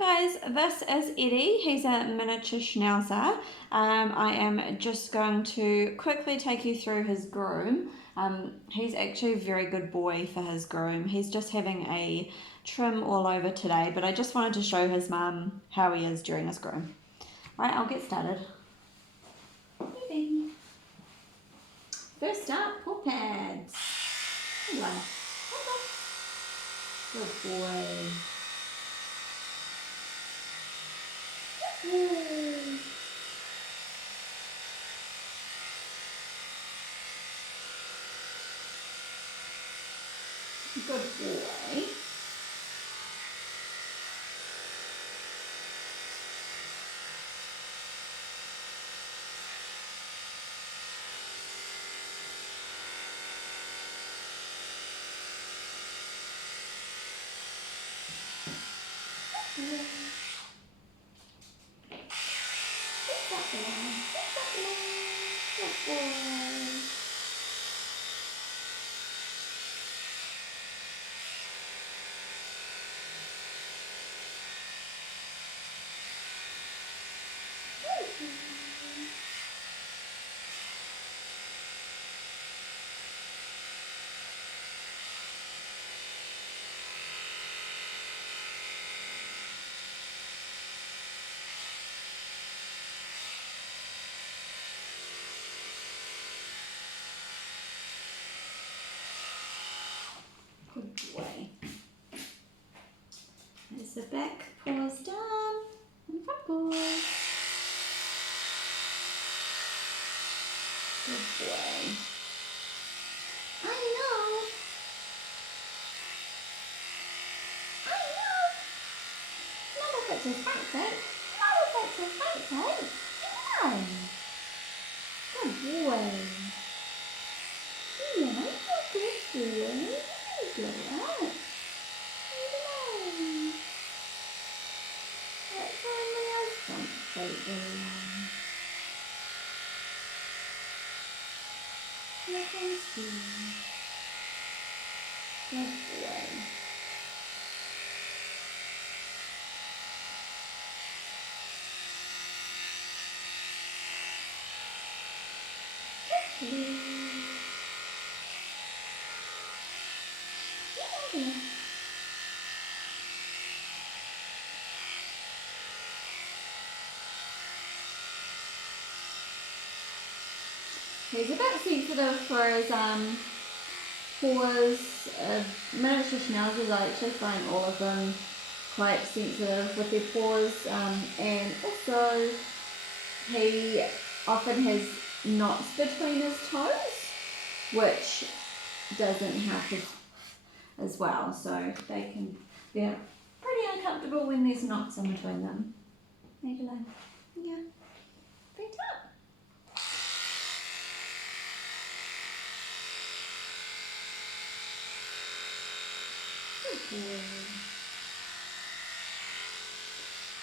guys, this is Eddie. He's a miniature schnauzer. I am just going to quickly take you through his groom. He's actually a very good boy for his groom. He's just having a trim all over today, but I just wanted to show his mum how he is during his groom. Right, I'll get started. First up, paw pads. Hello. Good boy. Good boy. Good boy. There's the back paws done and front paws. Good boy. I know. Not if it's his front feet. Not if it's his front feet. No. Good boy. Yeah, good boy. Good, right? Let's find my other front feet then. Look and see. Good boy. Good boy. Yeah. He's a bit sensitive for his paws. Miniature schnauzers, I actually find all of them quite sensitive with their paws, and also he often has knots between his toes, which doesn't help as well. So they're pretty uncomfortable when there's knots in between them. Madeline, yeah, feet up.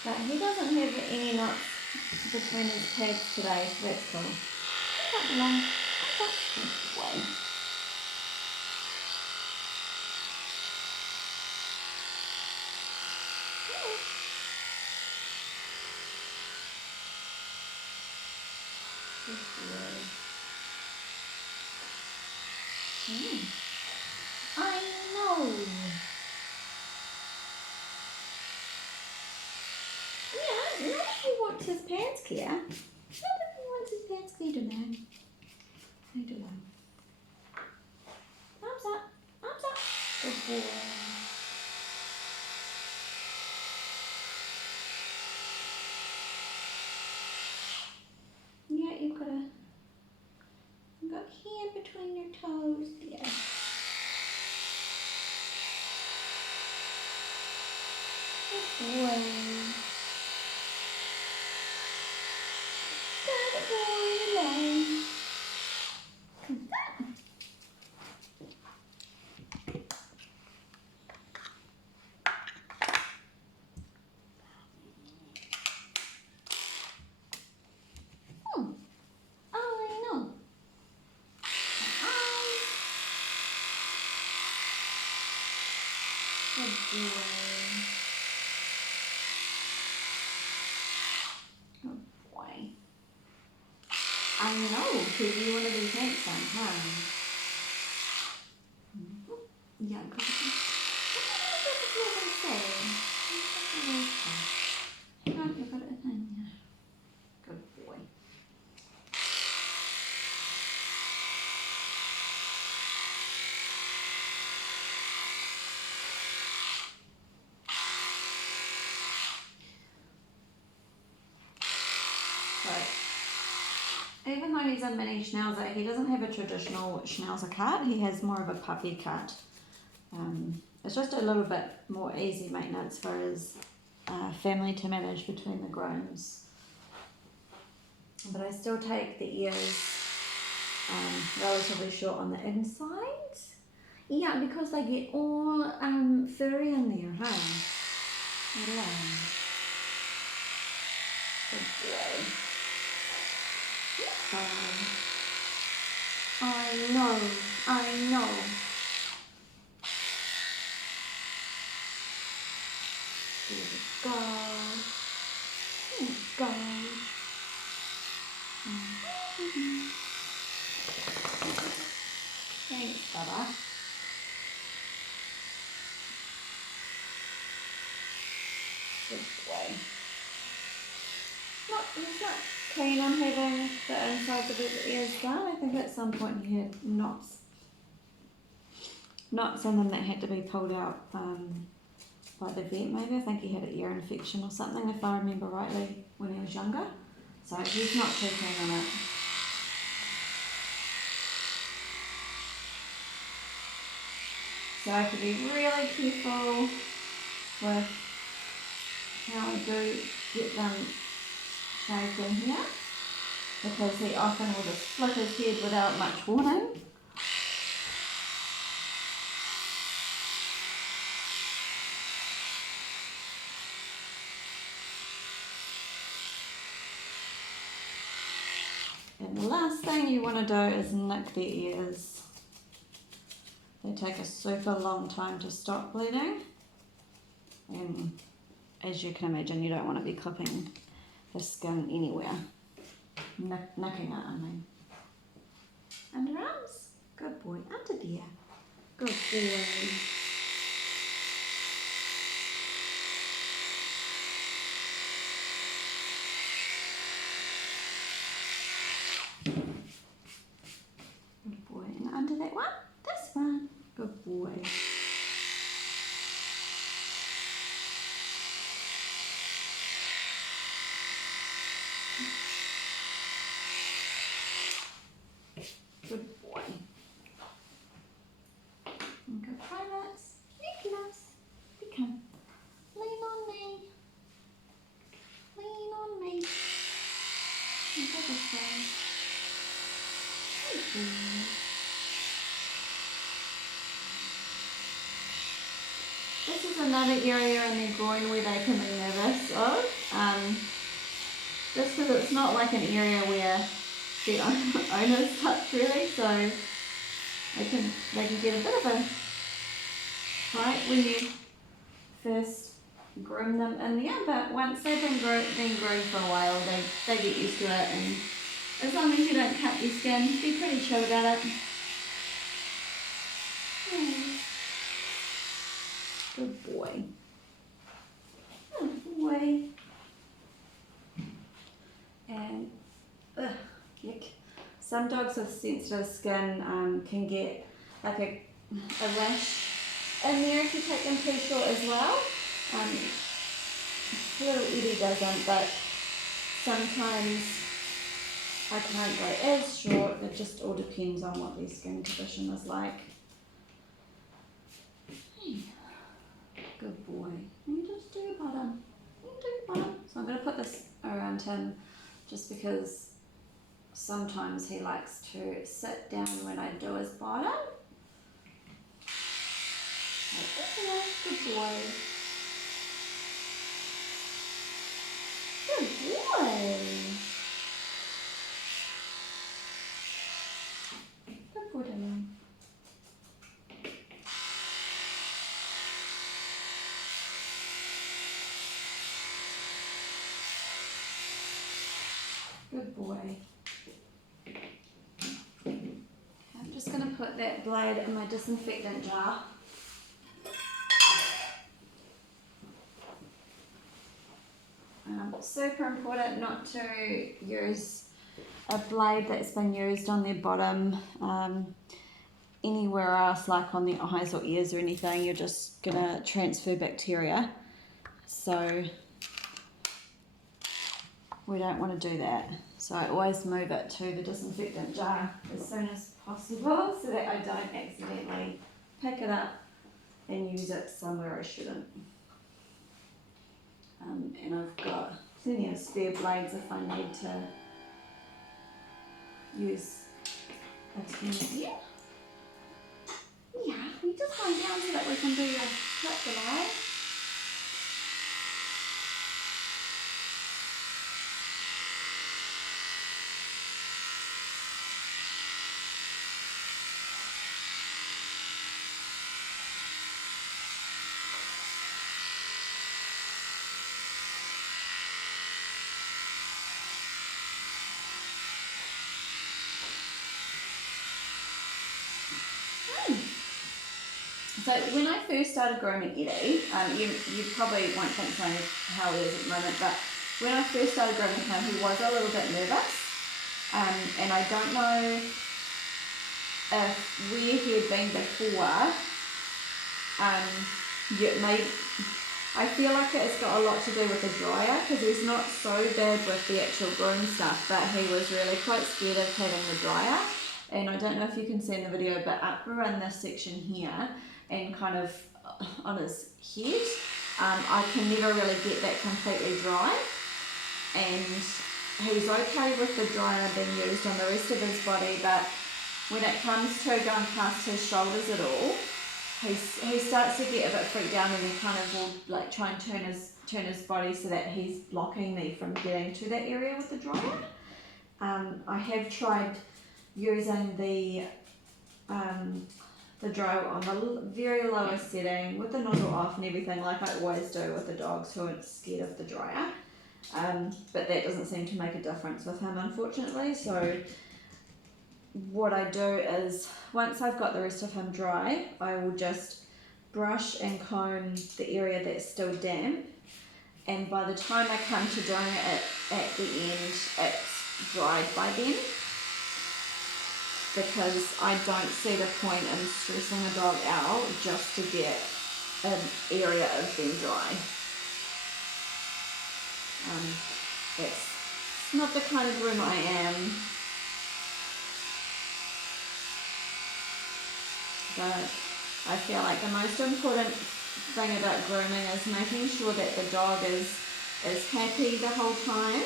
But he doesn't have any knots between his pads today, so that's cool. Up along. Good way. Good boy. I know. Yeah, not if he wants his pants clear. Not if he wants his pants clear today. I don't know. Arms up. Arms up. Good boy. Yeah, you've got hair between your toes. Yeah. Good boy. Good boy, Elaine. Good boy. because you want to be handsome, huh? Yeah, good. Good boy. So, even though he's a mini Schnauzer, he doesn't have a traditional Schnauzer cut. He has more of a puffy cut. It's just a little bit more easy maintenance for his family to manage between the grooms. But I still take the ears relatively short on the inside. Yeah, because they get all furry in there, huh? Hello. Good boy. I know. There we go. There we go. Thanks, Baba. Good boy. He's not keen on having the insides of his ears done. I think at some point he had knots in them that had to be pulled out by the vet maybe. I think he had an ear infection or something if I remember rightly when he was younger. So he's not too keen on it. So I have to be really careful with how I do get them shaved in here, because he often will just flip his head without much warning. And the last thing you want to do is nick their ears. They take a super long time to stop bleeding, and as you can imagine, you don't want to be clipping the skin anywhere. Nicking it, I mean. Underarms? Good boy. Under there. Good boy. Good boy. And under that one? This one. Good boy. Good boy. And go privates. Nicholas, come. Lean on me. Lean on me. And go this way. Good boy. This is another area in their groin where they can be nervous of. Just because it's not like an area where the owners touch really, so they can get a bit of a fright when you first groom them in there, but once they've been groomed for a while, they get used to it, and as long as you don't cut your skin, be pretty chill about it. Good boy. Good boy. And yuck. Some dogs with sensitive skin can get like a rash in there if you take them too short as well. Little Eddie doesn't, but sometimes I can't go as short. It just all depends on what their skin condition is like. Good boy. You just do your bottom. You do your bottom. So I'm going to put this around him just because sometimes he likes to sit down when I do his bottom. Good boy. Good boy. Good boy, darling. Good boy. that blade in my disinfectant jar. Super important not to use a blade that's been used on their bottom anywhere else, like on their eyes or ears or anything. You're just gonna transfer bacteria, so we don't want to do that. So I always move it to the disinfectant jar as soon as possible so that I don't accidentally pick it up and use it somewhere I shouldn't. And I've got plenty of spare blades if I need to use a tin here. Yeah, we just go down so that we can do your clip delay. So when I first started grooming Eddie, you probably won't think so how he is at the moment, but when I first started grooming him, he was a little bit nervous, and I don't know if where he had been before. I feel like it's got a lot to do with the dryer, because he's not so bad with the actual groom stuff, but he was really quite scared of having the dryer. And I don't know if you can see in the video, but up around this section here and kind of on his head, I can never really get that completely dry. And he's okay with the dryer being used on the rest of his body, but when it comes to going past his shoulders at all, he starts to get a bit freaked out, and he kind of will like try and turn his body so that he's blocking me from getting to that area with the dryer. I have tried using the dryer on the very lowest setting with the nozzle off and everything, like I always do with the dogs who are scared of the dryer, but that doesn't seem to make a difference with him, unfortunately. So what I do is, once I've got the rest of him dry, I will just brush and comb the area that's still damp, and by the time I come to doing it at the end, it's dried by then, because I don't see the point in stressing a dog out just to get an area of them dry. It's not the kind of groomer I am. But I feel like the most important thing about grooming is making sure that the dog is happy the whole time.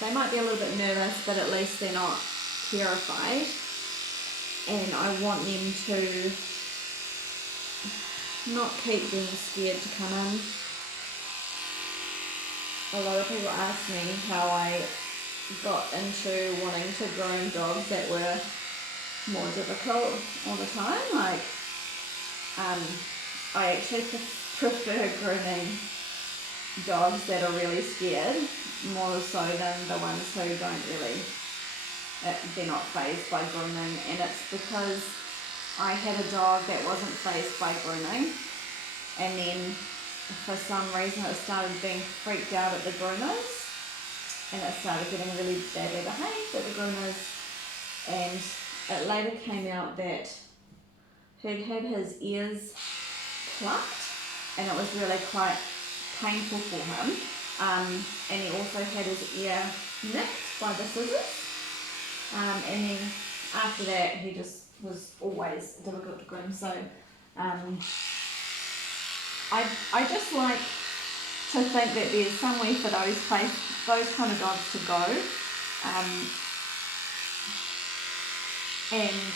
They might be a little bit nervous, but at least they're not terrified. And I want them to not keep being scared to come in. A lot of people ask me how I got into wanting to groom dogs that were more difficult all the time. Like, I actually prefer grooming dogs that are really scared more so than the ones who don't really, they're not fazed by grooming. And it's because I had a dog that wasn't fazed by grooming, and then for some reason it started being freaked out at the groomers, and it started getting really badly behaved at the groomers, and it later came out that he'd had his ears plucked, and it was really quite painful for him. And he also had his ear nicked by the scissors. And then after that, he just was always difficult to groom. So I just like to think that there's somewhere for those kind of dogs to go. And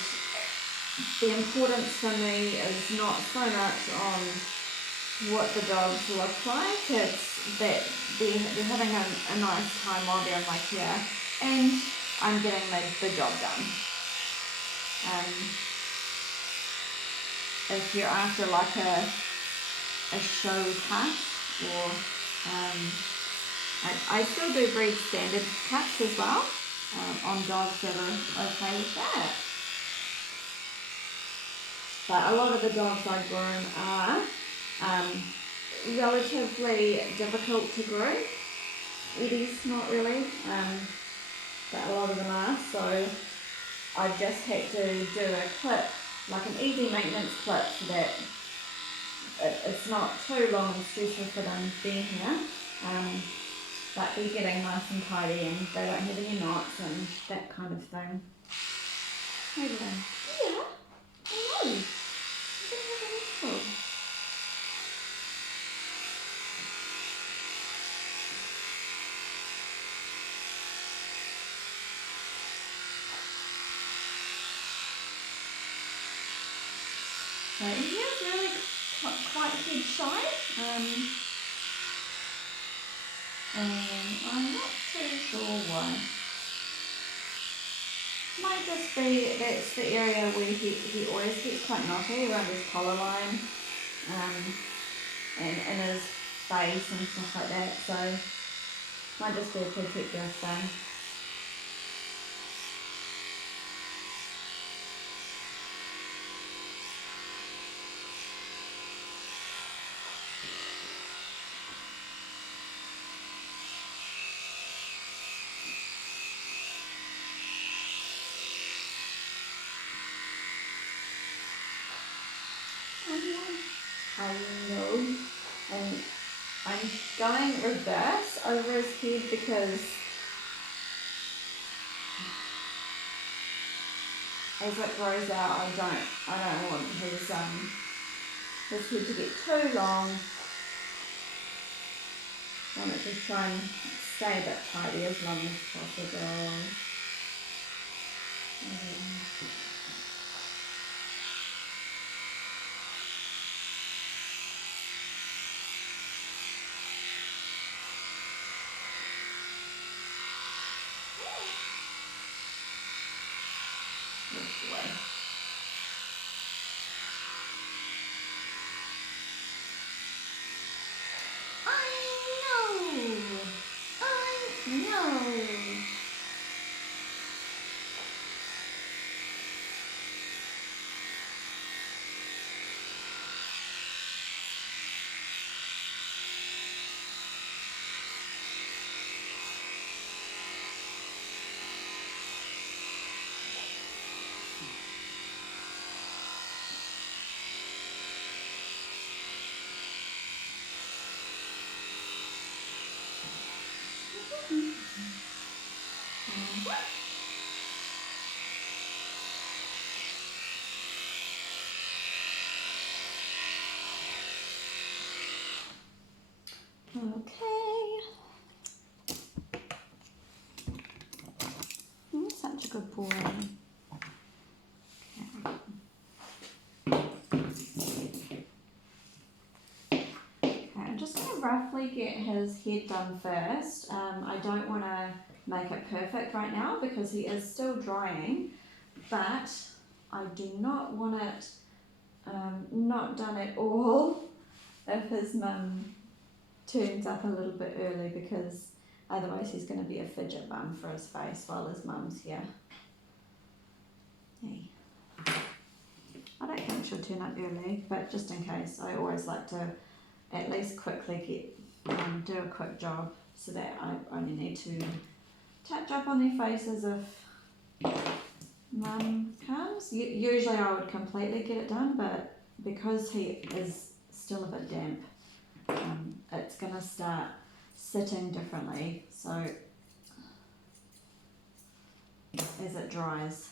the importance for me is not so much on what the dogs look like, it's that they're having a nice time while they're in my care, and I'm getting the job done. If you're after like a show cut, or I still do breed standard cuts as well on dogs that are okay with that. But a lot of the dogs I groom are relatively difficult to groom. Eddie's not really, but a lot of them are, so I've just had to do a clip, like an easy maintenance clip, so that it's not too long and stressful for them being here, but they're getting nice and tidy and they don't have any knots and that kind of thing. Hey there. Yeah, I know. So he is really quite head shy, and I'm not too sure why. Might just be that's the area where he always gets quite naughty around his collar line, and in his face and stuff like that, so might just be a particular thing. I know, and I'm going reverse over his head because as it grows out, I don't want his head to get too long. I want it to try and stay a bit tidy as long as possible. This way. I know. Okay. Such a good boy. Okay, I'm just going to roughly get his head done first. I don't want to make it perfect right now because he is still drying, but I do not want it not done at all if his mum turns up a little bit early, because otherwise he's going to be a fidget bum for his face while his mum's here. Hey. I don't think she'll turn up early, but just in case, I always like to at least quickly do a quick job so that I only need to touch up on their faces if mum comes. Usually I would completely get it done, but because he is still a bit damp, it's going to start sitting differently, so as it dries.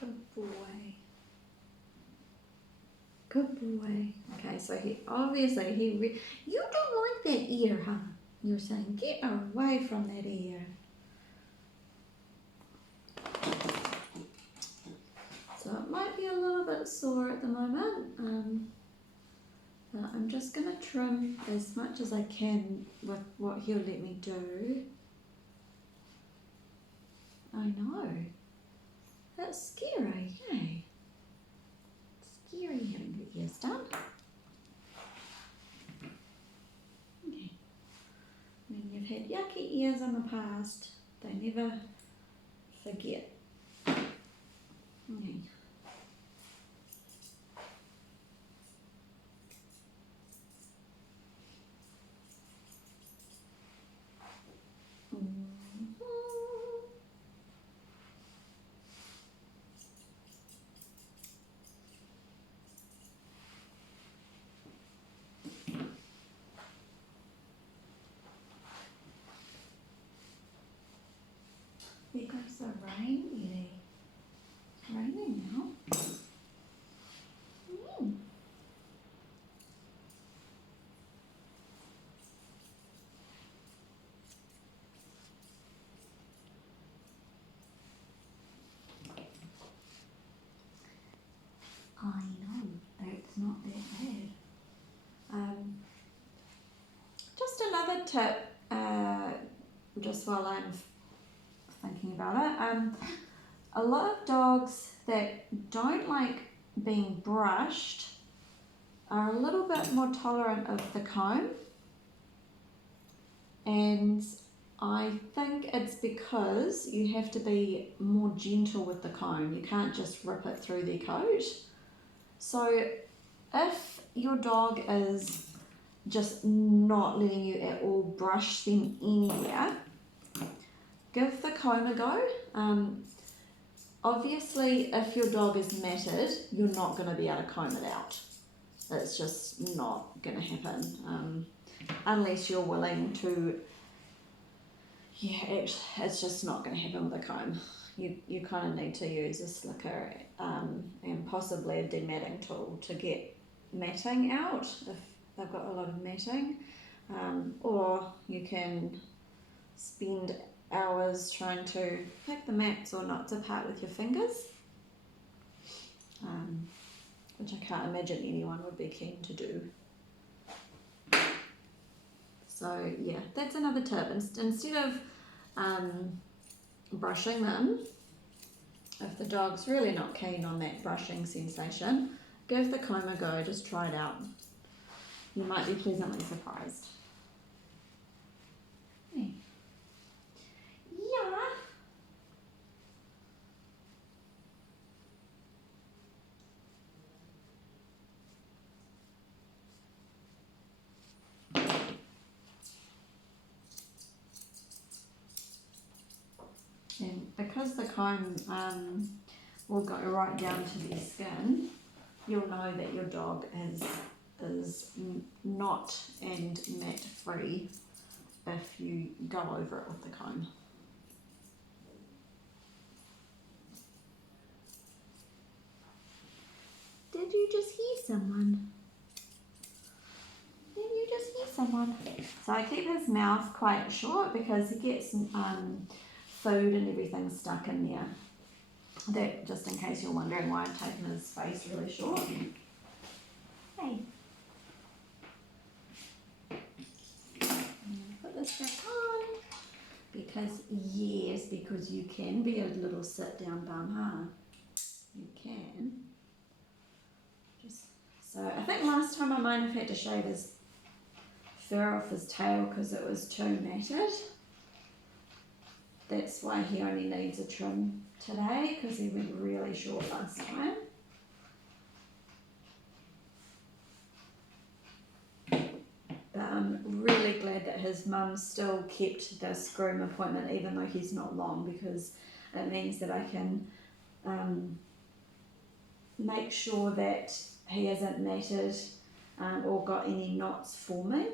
Good boy. Good boy. Okay, so he obviously you don't like that ear, huh? You're saying get away from that ear. So it might be a little bit sore at the moment. I'm just going to trim as much as I can with what he'll let me do. I know. That's scary, hey? Scary having your ears done. Okay. When you've had yucky ears in the past, they never forget. Okay. There goes the rain, Eddie. It's raining now. I know, that's not that bad. Just another tip, just while I'm thinking about it. A lot of dogs that don't like being brushed are a little bit more tolerant of the comb, and I think it's because you have to be more gentle with the comb. You can't just rip it through their coat. So if your dog is just not letting you at all brush them anywhere, give the comb a go. Obviously, if your dog is matted, you're not going to be able to comb it out. It's just not going to happen unless you're willing to. Yeah, it's just not going to happen with a comb. You kind of need to use a slicker and possibly a dematting tool to get matting out if they've got a lot of matting, or you can spend hours trying to pick the mats or knots apart with your fingers, which I can't imagine anyone would be keen to do. So yeah, that's another tip. Instead of brushing them, if the dog's really not keen on that brushing sensation, give the comb a go, just try it out. You might be pleasantly surprised. Yeah. And because the comb will go right down to their skin, you'll know that your dog is not and mat free if you go over it with the comb. Did you just hear someone? Did you just hear someone? So I keep his mouth quite short because he gets food and everything stuck in there. That, just in case you're wondering why I've taken his face really short. Hey. Put this back on because you can be a little sit down bum, huh? You can. So I think last time I might have had to shave his fur off his tail because it was too matted. That's why he only needs a trim today, because he went really short last time. But I'm really glad that his mum still kept this groom appointment even though he's not long, because it means that I can make sure that he isn't matted or got any knots forming.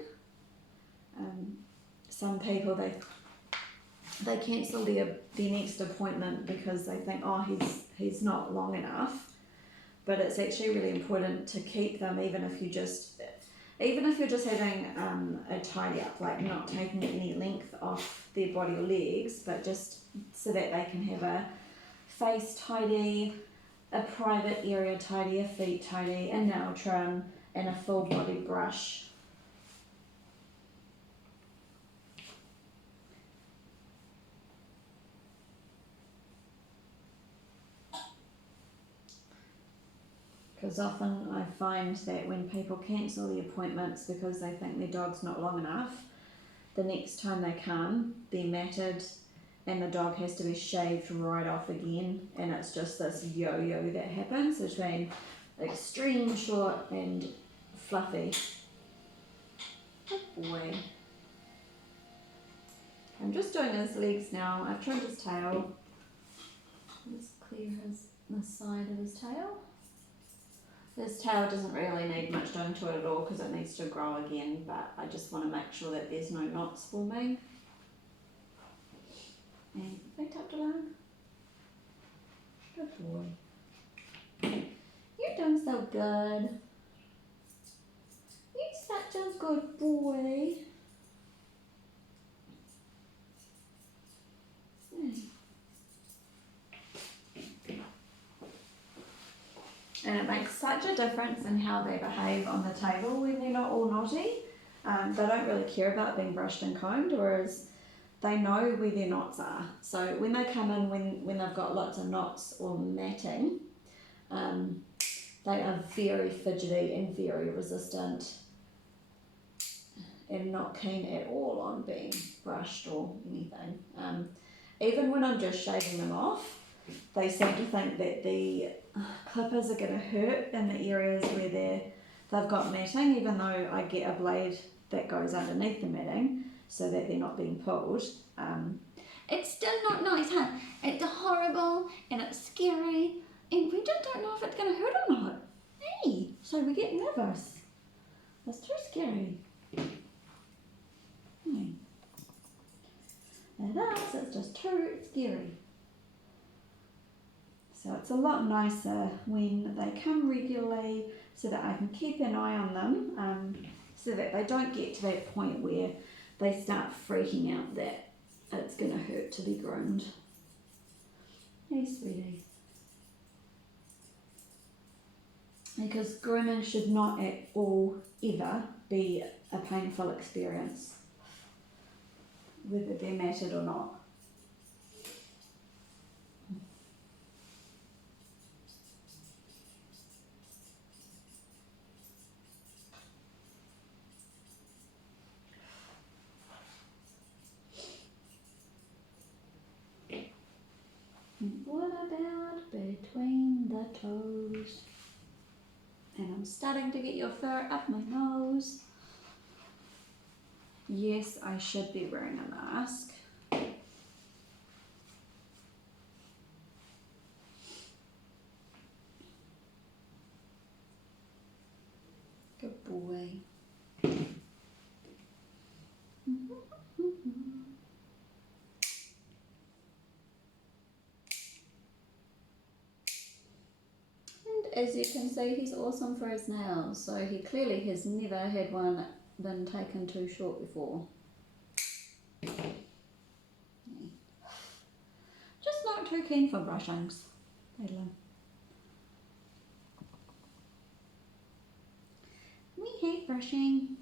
Some people, they cancel their next appointment because they think, oh, he's not long enough. But it's actually really important to keep them, even if you're just having a tidy up, like not taking any length off their body or legs, but just so that they can have a face tidy, a private area tidy, a feet tidy, a nail trim, and a full body brush. Because often I find that when people cancel the appointments because they think their dog's not long enough, the next time they come, they're matted and the dog has to be shaved right off again, and it's just this yo-yo that happens between extreme short and fluffy. Good boy. I'm just doing his legs now. I've trimmed his tail. Let's clear the side of his tail. This tail doesn't really need much done to it at all because it needs to grow again, but I just want to make sure that there's no knots forming. And feet up to line. Good boy. You're doing so good. You're such a good boy. And it makes such a difference in how they behave on the table when they're not all naughty. They don't really care about being brushed and combed, whereas they know where their knots are. So when they come in when they've got lots of knots or matting, they are very fidgety and very resistant and not keen at all on being brushed or anything. Even when I'm just shaving them off, they seem to think that the clippers are going to hurt in the areas where they've got matting, even though I get a blade that goes underneath the matting so that they're not being pulled. It's still not nice, huh? It's horrible and it's scary and we just don't know if it's going to hurt or not. Hey, so we get nervous. It's too scary. It is, it's just too scary. So it's a lot nicer when they come regularly so that I can keep an eye on them, so that they don't get to that point where they start freaking out that it's going to hurt to be groomed. Hey, sweetie. Because grooming should not at all ever be a painful experience, whether they're matted or not. What about between the toes? And I'm starting to get your fur up my nose. Yes, I should be wearing a mask. Good boy. As you can see, he's awesome for his nails, so he clearly has never had one been taken too short before. Just not too keen for brushings. We hate brushing.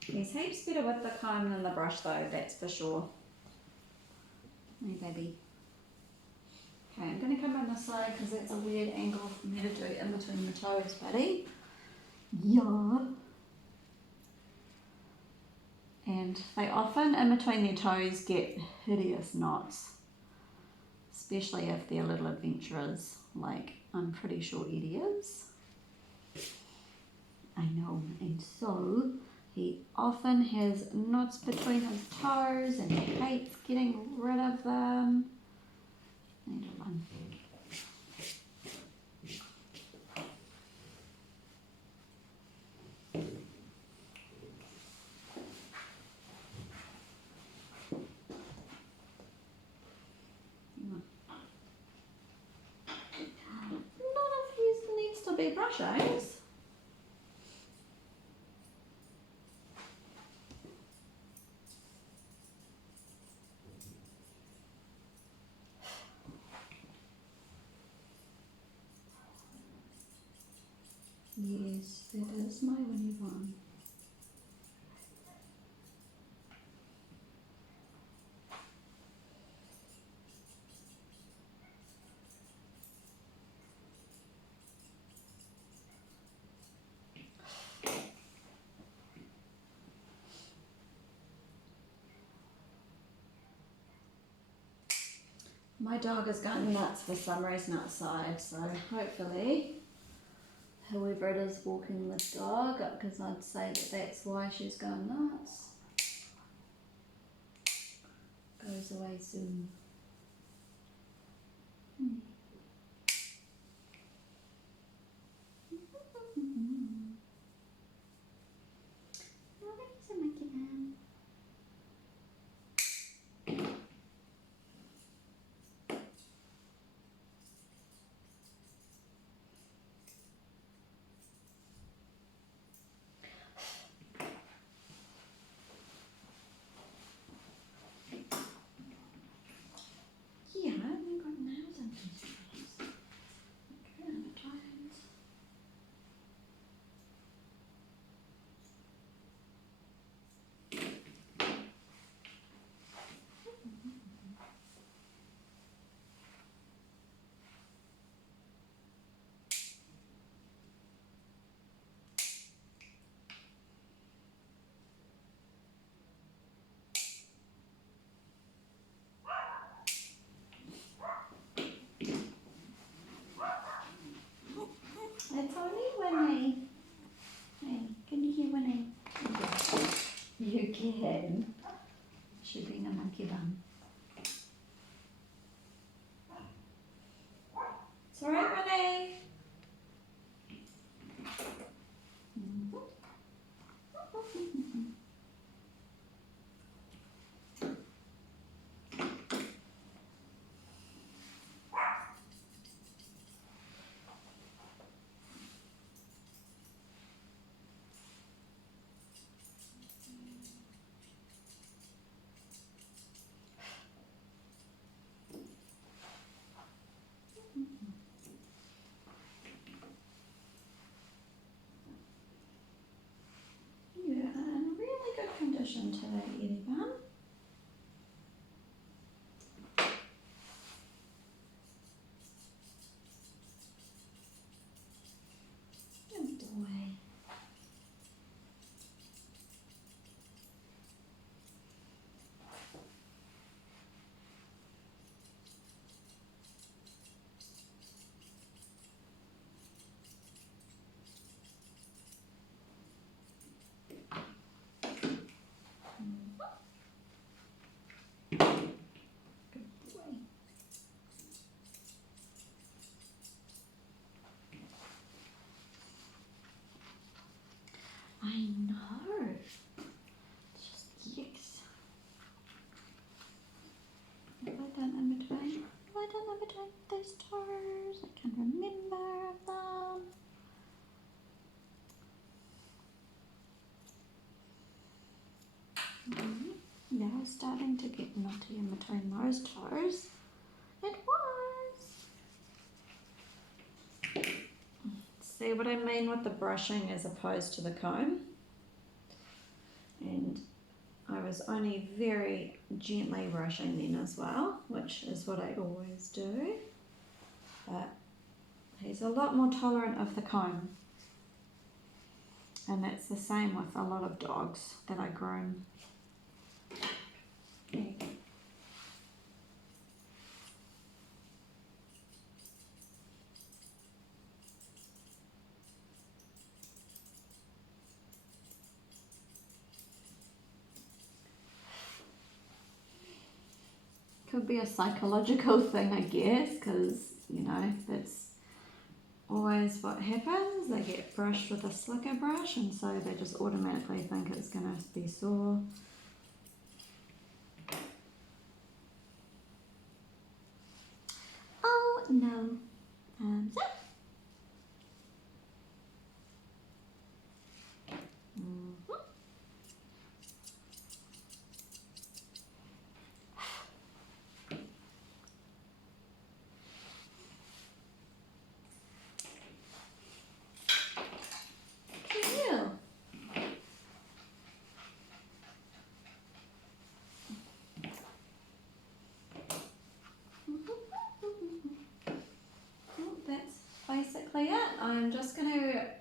He's heaps better with the comb than the brush though, that's for sure. Hey baby. Okay, I'm going to come on this side because that's a weird angle for me to do in between the toes, buddy. Yeah. And they often, in between their toes, get hideous knots. Especially if they're little adventurers, like I'm pretty sure Eddie is. I know, and so he often has knots between his toes and he hates getting rid of them. Need one. None of his needs to be brushings. Yes, that is my Winnie one. My dog is going nuts for some reason outside, so hopefully whoever it is walking the dog, because I'd say that that's why she's going nuts, goes away soon. Oh, there's a monkey man. Yeah, I haven't got nails in these drawers. Okay, I'm tired. It's only Winnie. Hey, can you hear Winnie? You can. She being a monkey bum. It's alright, Winnie. You're in really good condition today, Eddie Bun. Good boy. Good boy. I know. Just yikes. Have I done in between? Have I done in between those toes? I can't remember them. Now it's starting to get knotty in between those toes. It was. See what I mean with the brushing as opposed to the comb? And I was only very gently brushing then as well, which is what I always do. But he's a lot more tolerant of the comb. And that's the same with a lot of dogs that I groom. Could be a psychological thing, I guess, because, you know, that's always what happens. They get brushed with a slicker brush and so they just automatically think it's going to be sore. Oh no. So.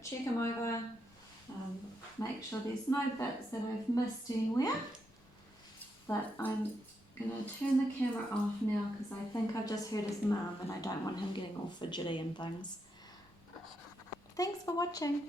check him over, make sure there's no bits that I've missed anywhere. But I'm going to turn the camera off now because I think I've just heard his mum and I don't want him getting all fidgety and things. Thanks for watching.